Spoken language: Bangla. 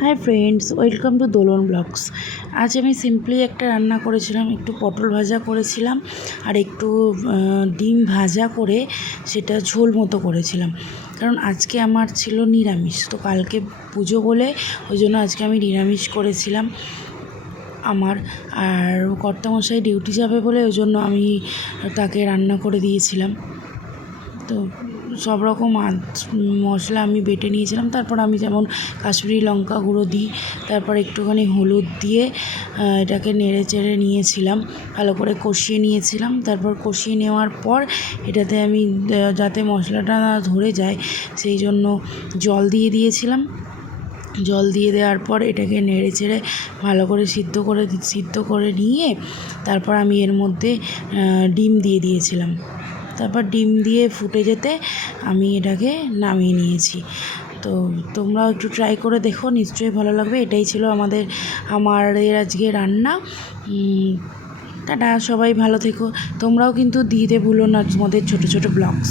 High friends, welcome to Dolon blogs. আজ আমি সিম্পলি একটা রান্না করেছিলাম, একটু পটল ভাজা করেছিলাম আর একটু ডিম ভাজা করে সেটা ঝোল মতো করেছিলাম। কারণ আজকে আমার ছিল নিরামিষ, তো কালকে পুজো বলে ওই জন্য আজকে আমি নিরামিষ করেছিলাম আমার। আর কর্তামশাই ডিউটি যাবে বলে ওই জন্য আমি তাকে রান্না করে দিয়েছিলাম। তো সব রকম মশলা আমি বেটে নিয়েছিলাম। তারপর আমি যেমন কাশ্মীরি লঙ্কা গুঁড়ো দিই, তারপর একটুখানি হলুদ দিয়ে এটাকে নেড়ে চেড়ে নিয়েছিলাম, ভালো করে কষিয়ে নিয়েছিলাম। তারপর কষিয়ে নেওয়ার পর এটাতে আমি যাতে মশলাটা না ধরে যায় সেই জন্য জল দিয়ে দিয়েছিলাম। জল দিয়ে দেওয়ার পর এটাকে নেড়ে চেড়ে ভালো করে সিদ্ধ করে নিয়ে তারপর আমি এর মধ্যে ডিম দিয়ে দিয়েছিলাম। তারপর ডিম দিয়ে ফুটে যেতে আমি এটাকে নামিয়ে নিয়েছি। তো তোমরাও একটু ট্রাই করে দেখো, নিশ্চয়ই ভালো লাগবে। এটাই ছিল আমাদের আজকে রান্না। টাটা, সবাই ভালো থেকো। তোমরাও কিন্তু দিতে ভুলো না তোমাদের ছোট ছোট ব্লগস।